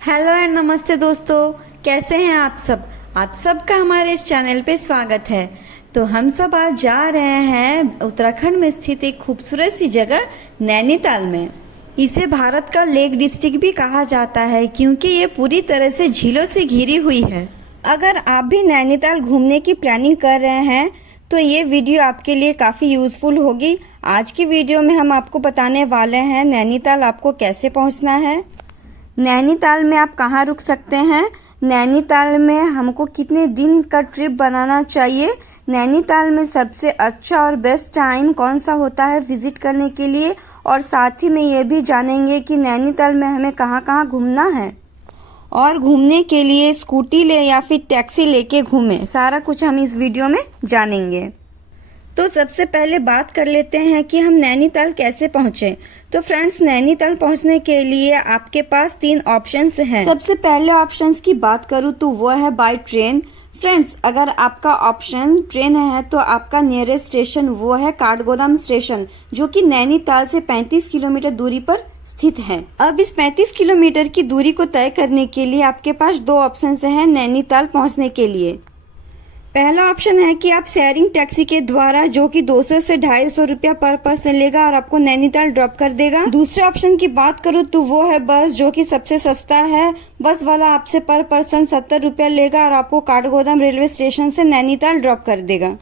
Hello and नमस्ते दोस्तों, कैसे हैं आप सबका हमारे इस चैनल पे स्वागत है। तो हम सब आज जा रहे हैं उत्तराखंड में स्थित एक खूबसूरत सी जगह नैनीताल में। इसे भारत का लेक डिस्ट्रिक्ट भी कहा जाता है क्योंकि ये पूरी तरह से झीलों से घिरी हुई है। अगर आप भी नैनीताल घूमने की प्लानिंग कर रहे हैं तो ये वीडियो आपके लिए काफ़ी यूज़फुल होगी। आज की वीडियो में हम आपको बताने वाले हैं नैनीताल आपको कैसे पहुंचना है, नैनीताल में आप कहाँ रुक सकते हैं, नैनीताल में हमको कितने दिन का ट्रिप बनाना चाहिए, नैनीताल में सबसे अच्छा और बेस्ट टाइम कौन सा होता है विजिट करने के लिए, और साथ ही में ये भी जानेंगे कि नैनीताल में हमें कहाँ कहाँ घूमना है और घूमने के लिए स्कूटी ले या फिर टैक्सी लेके घूमें। सारा कुछ हम इस वीडियो में जानेंगे। तो सबसे पहले बात कर लेते हैं कि हम नैनीताल कैसे पहुंचे। तो फ्रेंड्स, नैनीताल पहुंचने के लिए आपके पास 3 ऑप्शंस हैं। सबसे पहले ऑप्शंस की बात करूं तो वो है बाय ट्रेन। फ्रेंड्स, अगर आपका ऑप्शन ट्रेन है तो आपका नियरेस्ट स्टेशन वो है काठगोदाम स्टेशन, जो कि नैनीताल से 35 किलोमीटर दूरी पर स्थित है। अब इस 35 किलोमीटर की दूरी को तय करने के लिए आपके पास 2 ऑप्शंस हैं नैनीताल पहुंचने के लिए। पहला ऑप्शन है कि आप शेयरिंग टैक्सी के द्वारा, जो कि 200 से 250 रुपया पर पर्सन लेगा और आपको नैनीताल ड्रॉप कर देगा। दूसरे ऑप्शन की बात करूँ तो वो है बस, जो कि सबसे सस्ता है। बस वाला आपसे पर पर्सन 70 रुपया लेगा और आपको काठगोदाम रेलवे स्टेशन से नैनीताल ड्रॉप कर देगा।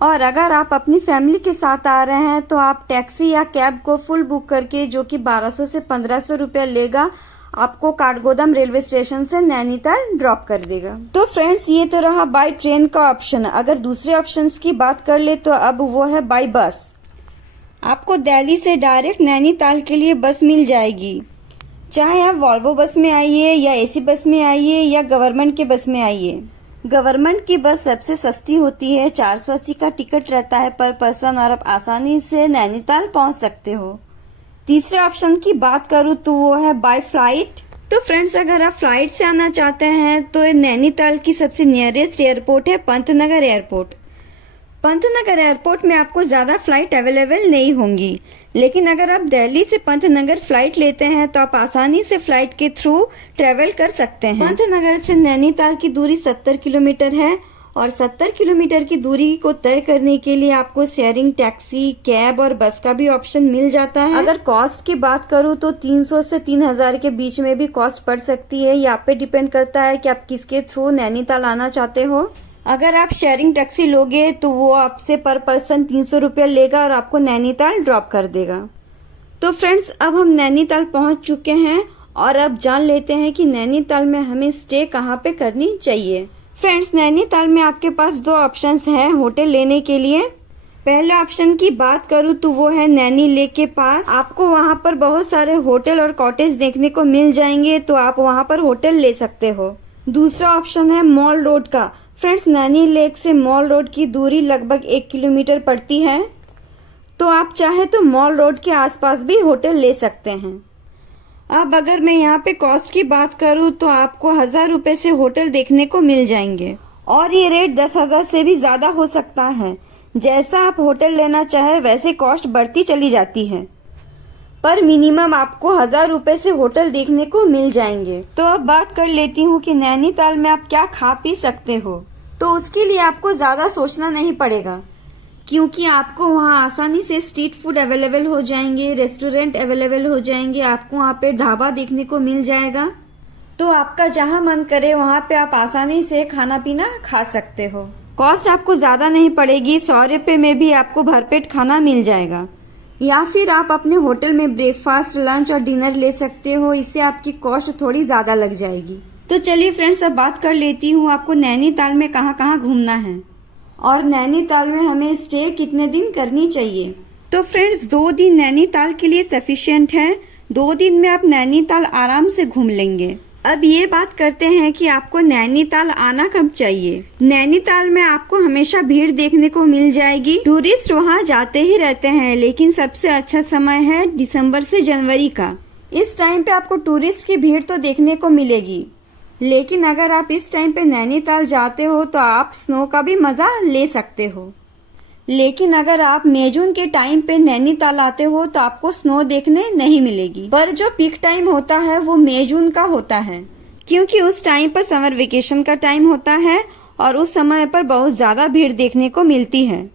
और अगर आप अपनी फैमिली के साथ आ रहे हैं तो आप टैक्सी या कैब को फुल बुक करके, जो कि 1200 से 1500 रुपया लेगा, आपको काठगोदाम रेलवे स्टेशन से नैनीताल ड्रॉप कर देगा। तो फ्रेंड्स, ये तो रहा बाय ट्रेन का ऑप्शन। अगर दूसरे ऑप्शंस की बात कर ले तो अब वो है बाय बस। आपको दिल्ली से डायरेक्ट नैनीताल के लिए बस मिल जाएगी। चाहे आप वॉल्वो बस में आइए या एसी बस में आइए या गवर्नमेंट के बस में आइए। गवर्नमेंट की बस सबसे सस्ती होती है, 480 का टिकट रहता है पर पर्सन, और आप आसानी से नैनीताल पहुंच सकते हो। तीसरे ऑप्शन की बात करूँ तो वो है बाय फ्लाइट। तो फ्रेंड्स, अगर आप फ्लाइट से आना चाहते हैं तो नैनीताल की सबसे नियरेस्ट एयरपोर्ट है पंतनगर एयरपोर्ट। पंतनगर एयरपोर्ट में आपको ज़्यादा फ्लाइट अवेलेबल नहीं होंगी, लेकिन अगर आप दिल्ली से पंतनगर फ्लाइट लेते हैं तो आप आसानी से फ्लाइट के थ्रू ट्रेवल कर सकते हैं। पंतनगर से नैनीताल की दूरी 70 किलोमीटर है और 70 किलोमीटर की दूरी को तय करने के लिए आपको शेयरिंग टैक्सी, कैब और बस का भी ऑप्शन मिल जाता है। अगर कॉस्ट की बात करूँ तो 300 से 3000 के बीच में भी कॉस्ट पड़ सकती है। यहाँ पे डिपेंड करता है कि आप किसके थ्रू नैनीताल आना चाहते हो। अगर आप शेयरिंग टैक्सी लोगे तो वो आपसे पर पर्सन 300 रुपया लेगा और आपको नैनीताल ड्रॉप कर देगा। तो फ्रेंड्स, अब हम नैनीताल पहुंच चुके हैं और अब जान लेते हैं कि नैनीताल में हमें स्टे कहाँ पे करनी चाहिए। फ्रेंड्स, नैनीताल में आपके पास 2 ऑप्शंस हैं होटल लेने के लिए। पहले ऑप्शन की बात करूँ तो वो है नैनी लेक के पास। आपको वहाँ पर बहुत सारे होटल और कॉटेज देखने को मिल जाएंगे, तो आप वहाँ पर होटल ले सकते हो। दूसरा ऑप्शन है मॉल रोड का। फ्रेंड्स, नैनी लेक से मॉल रोड की दूरी लगभग 1 किलोमीटर पड़ती है, तो आप चाहे तो मॉल रोड के आसपास भी होटल ले सकते हैं। अब अगर मैं यहाँ पे कॉस्ट की बात करूँ तो आपको 1000 रुपए से होटल देखने को मिल जाएंगे और ये रेट 10,000 से भी ज्यादा हो सकता है। जैसा आप होटल लेना चाहे वैसे कॉस्ट बढ़ती चली जाती है, पर मिनिमम आपको 1000 रुपए से होटल देखने को मिल जाएंगे। तो अब बात कर लेती हूँ कि नैनीताल में आप क्या खा पी सकते हो। तो उसके लिए आपको ज्यादा सोचना नहीं पड़ेगा, क्योंकि आपको वहाँ आसानी से स्ट्रीट फूड अवेलेबल हो जाएंगे, रेस्टोरेंट अवेलेबल हो जाएंगे, आपको वहाँ पे ढाबा देखने को मिल जाएगा। तो आपका जहाँ मन करे वहाँ पे आप आसानी से खाना पीना खा सकते हो। कॉस्ट आपको ज्यादा नहीं पड़ेगी, 100 रुपये में भी आपको भरपेट खाना मिल जाएगा। या फिर आप अपने होटल में ब्रेकफास्ट, लंच और डिनर ले सकते हो, इससे आपकी कॉस्ट थोड़ी ज्यादा लग जाएगी। तो चलिए फ्रेंड्स, अब बात कर लेती हूँ आपको नैनीताल में कहाँ कहाँ घूमना है और नैनीताल में हमें स्टे कितने दिन करनी चाहिए। तो फ्रेंड्स, 2 दिन नैनीताल के लिए सफिशिएंट है। 2 दिन में आप नैनीताल आराम से घूम लेंगे। अब ये बात करते हैं कि आपको नैनीताल आना कब चाहिए। नैनीताल में आपको हमेशा भीड़ देखने को मिल जाएगी। टूरिस्ट वहाँ जाते ही रहते हैं, लेकिन सबसे अच्छा समय है दिसंबर से जनवरी का। इस टाइम पे आपको टूरिस्ट की भीड़ तो देखने को मिलेगी, लेकिन अगर आप इस टाइम पे नैनीताल जाते हो तो आप स्नो का भी मजा ले सकते हो। लेकिन अगर आप मई जून के टाइम पे नैनीताल आते हो तो आपको स्नो देखने नहीं मिलेगी। पर जो पीक टाइम होता है वो मई जून का होता है, क्योंकि उस टाइम पर समर वेकेशन का टाइम होता है और उस समय पर बहुत ज्यादा भीड़ देखने को मिलती है।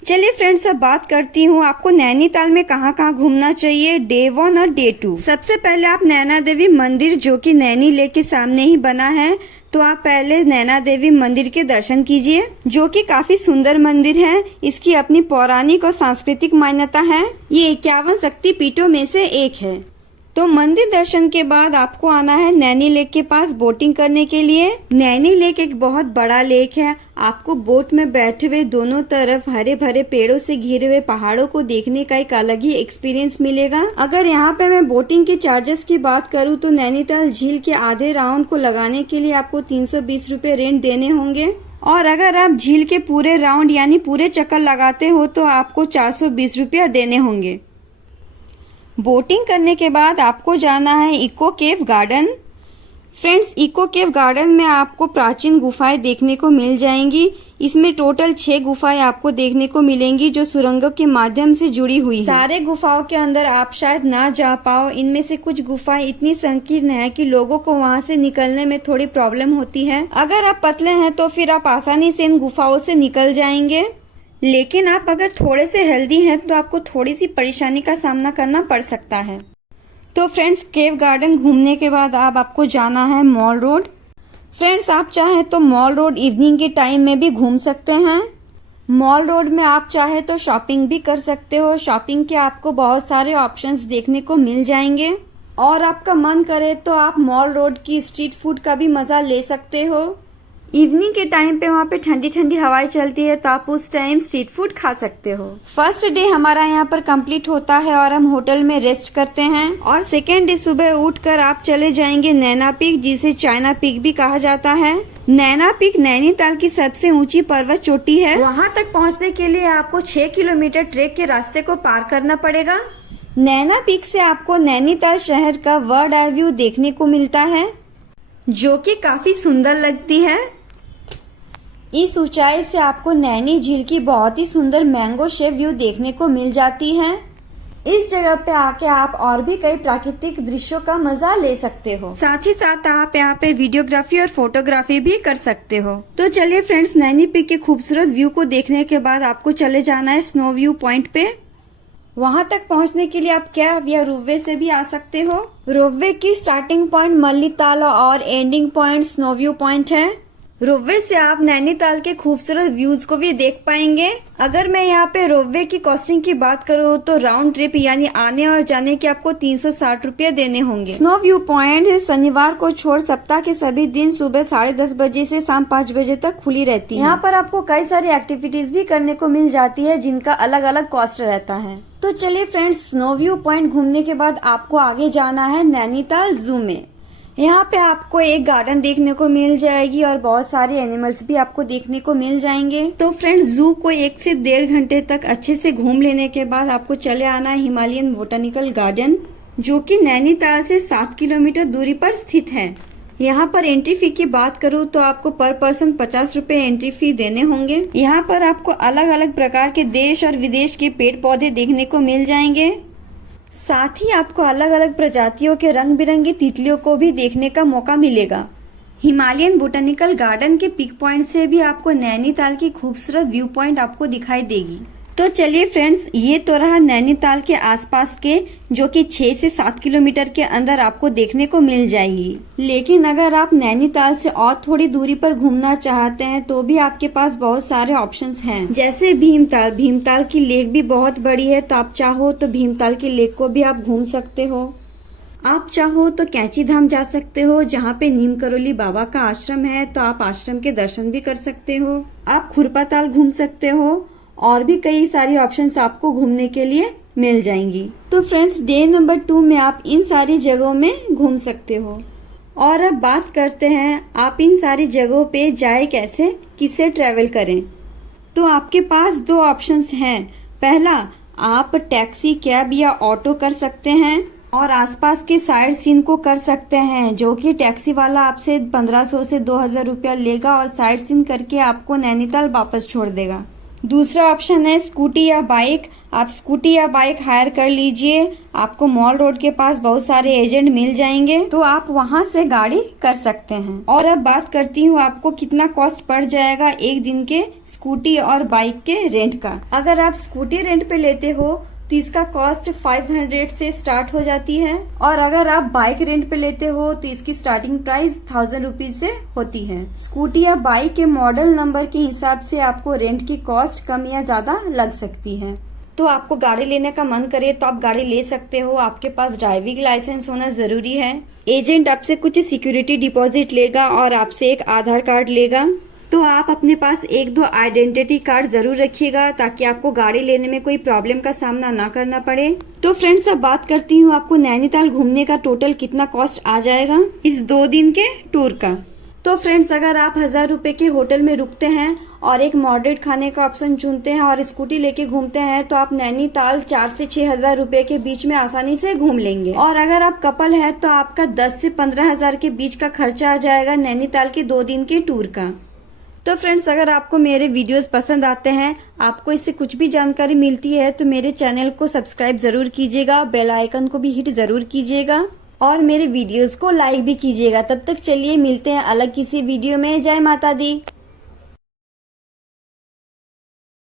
चलिए फ्रेंड्स, अब बात करती हूँ आपको नैनीताल में कहाँ कहाँ घूमना चाहिए डे 1 और डे 2। सबसे पहले आप नैना देवी मंदिर, जो कि नैनी लेक के सामने ही बना है, तो आप पहले नैना देवी मंदिर के दर्शन कीजिए, जो कि काफी सुंदर मंदिर है। इसकी अपनी पौराणिक और सांस्कृतिक मान्यता है। ये 51 शक्ति पीठों में से एक है। तो मंदिर दर्शन के बाद आपको आना है नैनी लेक के पास बोटिंग करने के लिए। नैनी लेक एक बहुत बड़ा लेक है। आपको बोट में बैठे हुए दोनों तरफ हरे भरे पेड़ों से घिरे हुए पहाड़ों को देखने का एक अलग ही एक्सपीरियंस मिलेगा। अगर यहाँ पे मैं बोटिंग के चार्जेस की बात करूँ तो नैनीताल झील के आधे राउंड को लगाने के लिए आपको 320 रुपए रेंट देने होंगे, और अगर आप झील के पूरे राउंड यानी पूरे चक्कर लगाते हो तो आपको 420 रुपया देने होंगे। बोटिंग करने के बाद आपको जाना है Echo Cave Garden. Friends, Echo Cave Garden में आपको प्राचीन गुफाएं देखने को मिल जाएंगी। इसमें टोटल 6 गुफाएं आपको देखने को मिलेंगी जो सुरंगों के माध्यम से जुड़ी हुई हैं। सारे गुफाओं के अंदर आप शायद ना जा पाओ। इनमें से कुछ गुफाएं इतनी संकीर्ण है कि लोगों को वहां से निकलने में थोड़ी प्रॉब्लम होती है। अगर आप पतले हैं तो फिर आप आसानी से इन गुफाओं से निकल जाएंगे, लेकिन आप अगर थोड़े से हेल्दी हैं तो आपको थोड़ी सी परेशानी का सामना करना पड़ सकता है। तो फ्रेंड्स, केव गार्डन घूमने के बाद आपको जाना है मॉल रोड। फ्रेंड्स, आप चाहे तो मॉल रोड इवनिंग के टाइम में भी घूम सकते हैं। मॉल रोड में आप चाहे तो शॉपिंग भी कर सकते हो। शॉपिंग के आपको बहुत सारे ऑप्शंस देखने को मिल जाएंगे, और आपका मन करे तो आप मॉल रोड की स्ट्रीट फूड का भी मजा ले सकते हो। इवनिंग के टाइम पे वहाँ पे ठंडी ठंडी हवाएं चलती है, तो आप उस टाइम स्ट्रीट फूड खा सकते हो। फर्स्ट डे हमारा यहाँ पर कंप्लीट होता है और हम होटल में रेस्ट करते हैं, और सेकेंड डे सुबह उठकर आप चले जाएंगे नैना पीक, जिसे चाइना पीक भी कहा जाता है। नैना पीक नैनीताल की सबसे ऊंची पर्वत चोटी है। वहाँ तक पहुँचने के लिए आपको 6 किलोमीटर ट्रेक के रास्ते को पार करना पड़ेगा। नैना पीक से आपको नैनीताल शहर का बर्ड आई व्यू देखने को मिलता है, जो कि काफी सुंदर लगती है। इस ऊंचाई से आपको नैनी झील की बहुत ही सुंदर मैंगो शेप व्यू देखने को मिल जाती है। इस जगह पे आके आप और भी कई प्राकृतिक दृश्यों का मजा ले सकते हो। साथ ही साथ आप यहाँ पे वीडियोग्राफी और फोटोग्राफी भी कर सकते हो। तो चलिए फ्रेंड्स, नैनी पीक के खूबसूरत व्यू को देखने के बाद आपको चले जाना है स्नो व्यू पॉइंट पे। वहां तक पहुंचने के लिए आप कैब या रोपवे से भी आ सकते हो। रोपवे की स्टार्टिंग पॉइंट मल्लीताल और ending point snow view point है। रोपवे से आप नैनीताल के खूबसूरत व्यूज को भी देख पाएंगे। अगर मैं यहाँ पे रोपवे की कॉस्टिंग की बात करूँ तो राउंड ट्रिप यानी आने और जाने के आपको 360 रुपये देने होंगे। स्नो व्यू पॉइंट शनिवार को छोड़ सप्ताह के सभी दिन सुबह 10:30 बजे से शाम 5 बजे तक खुली रहती है। यहाँ पर आपको कई सारी एक्टिविटीज भी करने को मिल जाती है, जिनका अलग अलग कॉस्ट रहता है। तो चलिए फ्रेंड्स, स्नो व्यू पॉइंट घूमने के बाद आपको आगे जाना है नैनीताल जू में। यहाँ पे आपको एक गार्डन देखने को मिल जाएगी और बहुत सारे एनिमल्स भी आपको देखने को मिल जाएंगे। तो फ्रेंड्स, जू को 1 से 1.5 घंटे तक अच्छे से घूम लेने के बाद आपको चले आना है हिमालयन बोटानिकल गार्डन, जो कि नैनीताल से 7 किलोमीटर दूरी पर स्थित है। यहाँ पर एंट्री फी की बात करूँ तो आपको पर पर्सन 50 रुपए एंट्री फी देने होंगे। यहाँ पर आपको अलग अलग प्रकार के देश और विदेश के पेड़ पौधे देखने को मिल जाएंगे। साथ ही आपको अलग अलग प्रजातियों के रंग बिरंगी तितलियों को भी देखने का मौका मिलेगा। हिमालयन बोटानिकल गार्डन के पिक पॉइंट से भी आपको नैनीताल की खूबसूरत व्यू पॉइंट आपको दिखाई देगी। तो चलिए फ्रेंड्स, ये तो रहा नैनीताल के आसपास के, जो कि 6 से 7 किलोमीटर के अंदर आपको देखने को मिल जाएगी। लेकिन अगर आप नैनीताल से और थोड़ी दूरी पर घूमना चाहते हैं तो भी आपके पास बहुत सारे ऑप्शंस हैं, जैसे भीमताल। भीमताल की लेक भी बहुत बड़ी है, तो आप चाहो तो भीमताल की लेक को भी आप घूम सकते हो। आप चाहो तो कैंची धाम जा सकते हो, जहाँ पे नीम करोली बाबा का आश्रम है, तो आप आश्रम के दर्शन भी कर सकते हो। आप खुरपाताल घूम सकते हो, और भी कई सारी ऑप्शंस आपको घूमने के लिए मिल जाएंगी। तो फ्रेंड्स, डे नंबर 2 में आप इन सारी जगहों में घूम सकते हो। और अब बात करते हैं आप इन सारी जगहों पे जाए कैसे, किससे ट्रैवल करें। तो आपके पास 2 ऑप्शंस हैं। पहला, आप टैक्सी, कैब या ऑटो कर सकते हैं और आसपास के साइड सीन को कर सकते हैं, जो कि टैक्सी वाला आपसे 1500 से 2000 रुपया लेगा और साइड सीन करके आपको नैनीताल वापस छोड़ देगा। दूसरा ऑप्शन है स्कूटी या बाइक। आप स्कूटी या बाइक हायर कर लीजिए, आपको मॉल रोड के पास बहुत सारे एजेंट मिल जाएंगे, तो आप वहां से गाड़ी कर सकते हैं। और अब बात करती हूँ आपको कितना कॉस्ट पड़ जाएगा एक दिन के स्कूटी और बाइक के रेंट का। अगर आप स्कूटी रेंट पे लेते हो तो इसका कॉस्ट 500 से स्टार्ट हो जाती है, और अगर आप बाइक रेंट पे लेते हो तो इसकी स्टार्टिंग प्राइस 1000 रुपीज से होती है। स्कूटी या बाइक के मॉडल नंबर के हिसाब से आपको रेंट की कॉस्ट कम या ज्यादा लग सकती है। तो आपको गाड़ी लेने का मन करे तो आप गाड़ी ले सकते हो। आपके पास ड्राइविंग लाइसेंस होना जरूरी है। एजेंट आपसे कुछ सिक्योरिटी डिपॉजिट लेगा और आपसे एक आधार कार्ड लेगा। तो आप अपने पास 1-2 आइडेंटिटी कार्ड जरूर रखिएगा ताकि आपको गाड़ी लेने में कोई प्रॉब्लम का सामना ना करना पड़े। तो फ्रेंड्स, अब बात करती हूँ आपको नैनीताल घूमने का टोटल कितना कॉस्ट आ जाएगा इस 2 दिन के टूर का। तो फ्रेंड्स, अगर आप 1000 रुपए के होटल में रुकते हैं और एक मॉडरेट खाने का ऑप्शन चुनते हैं और स्कूटी लेके घूमते हैं तो आप नैनीताल 4 से 6000 रुपए के बीच में आसानी से घूम लेंगे। और अगर आप कपल है तो आपका 10 से 15,000 के बीच का खर्चा आ जाएगा नैनीताल के 2 दिन के टूर का। तो फ्रेंड्स, अगर आपको मेरे वीडियोस पसंद आते हैं, आपको इससे कुछ भी जानकारी मिलती है, तो मेरे चैनल को सब्सक्राइब जरूर कीजिएगा, बेल आइकन को भी हिट जरूर कीजिएगा और मेरे वीडियोस को लाइक भी कीजिएगा। तब तक चलिए मिलते हैं अलग किसी वीडियो में। जय माता दी।